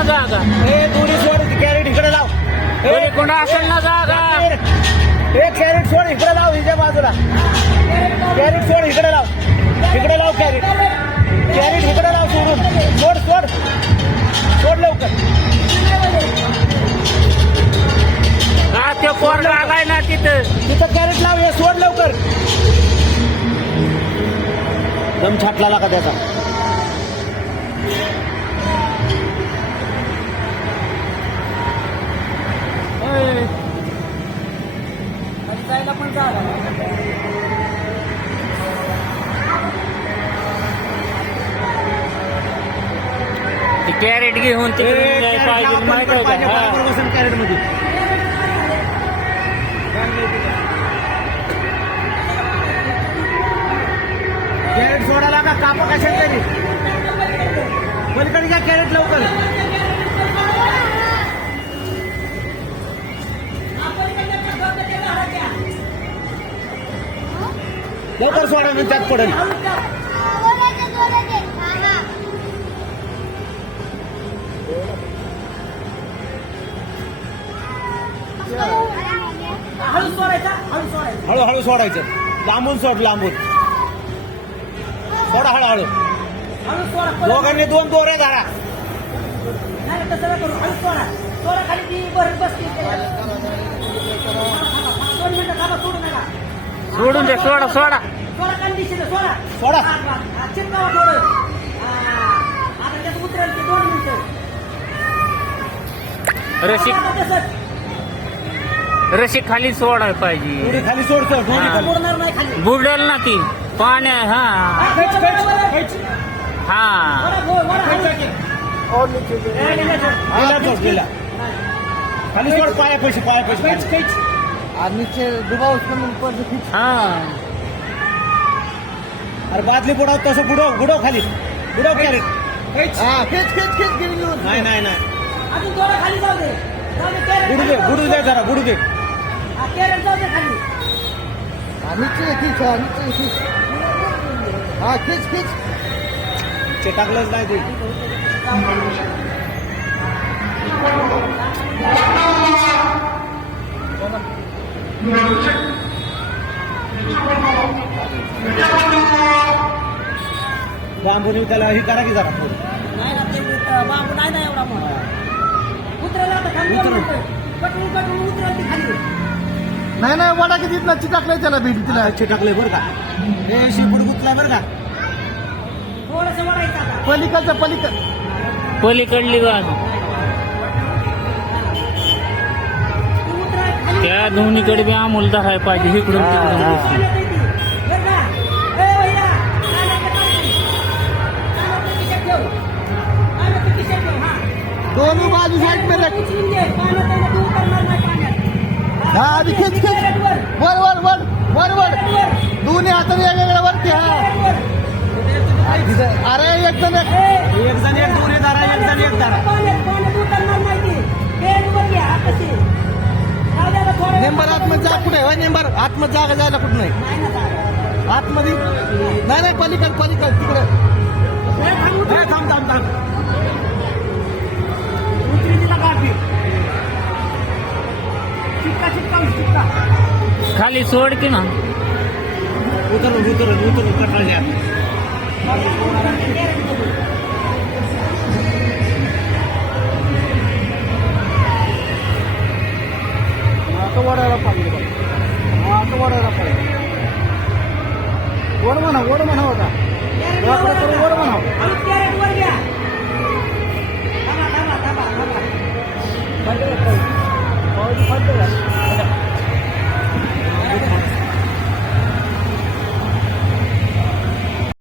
ना जागा. हे दोन्ही सोड कॅरेट इकडे लाव. हे कोणा असेल ना जागा. एक कॅरेट सोड इकडे लाव हिच्या बाजूला. कॅरेट सोड इकडे लाव. इकडे लाव कॅरेट कॅरेट इकडे लाव सोडून. सोड सोड. सोड लवकर. हा ते कोण आलाय ना तिथं. तिथं कॅरेट लाव हे सोड लवकर. दम छाटला का त्याचा. जायला पण ते कॅरेट घेऊन पाहिजे माहिती का. कॅरेटमध्ये. कॅरेट सोडायला का कापा कशात तरी? पलीकडे घ्या कॅरेट लवकर. लवकर सोडा मी त्यात पडेल. हळू सोडायचा हळू सोडायचा. हळूहळू सोडायचं. लांबून सोड लांबून. सोडा हळूहळू. हळू सोडा दोघांनी दोन दोऱ्या धरा. नाही तसं नाही करू. हळू सोडा. सोडा खाली ती बरं बसते दोन मिनिटं थांबा सोडू नका. सोडून दे सोडा सोडा. सोडा. खाली दिशेला सोडा सोडा. चिपकावा थोडं. आता त्यात उतरेल ते दोन मिनिटं. रशी खाली सोडायला पाहिजे. उडी खाली सोडतो दोन्ही हा. खाली. बुडणार नाही खाली. बुडेल ना ती. पाण्या हा. हा. हा. खाली सोड पाया पैसे पाया पैसे. खेच. हा. अरे बादली बुडाव तसं बुडव बुडव खाली. बुडव कॅरेट नाही नाही नाही. अजून थोडं खाली जाऊ दे. जाऊ दे, कॅरेट बुडू दे खाली बुडू दे जरा बुडू दे. हा, कॅरेट जाऊ दे खाली. ते टाकलंच नाही ते. त्याला हे करा की जरा. नाही ना ते अं, बांबू नाही ना एवढा मोठा. उतरायला आता खाली दोन उतरू. मिनिटं. पटवून पटवून उतरेल ती खाली. नाही नाही वडा किती चिटाकलंय त्याला भेटी तिला. अच्छे टाकले बरं का. हे शेपूट गुतलाय बरं का. थोडंसं वाढायचं आता. पलीकडचं पलीकड पलीकडली तू खाली. त्या दोन्हीकडे बी अमोल धराय पाहिजे इकडून तिकडून. हा. आधी खेच खेच वर. वर वर वर वर. दोन्ही हाताने वेगवेगळ्या हा वर. अरे एकदम एक ए, एक जण एक दोन्ही धरा एक जण एक धरा पाण्यात पाण्यात उतरणार नाही ती. कॅरेट वर घ्या, हाताशी. जाऊ दे आता थोडं वेळ. नेंबर आतमध्ये जा कुठे होय नेंबर आतमध्ये जागा जायला कुठं नाही. आतमध्ये नाही नाही पलीकड पलीकड तिकडे थांब, थांब थांब चिपका खाली सोड की ना उतरून उतरून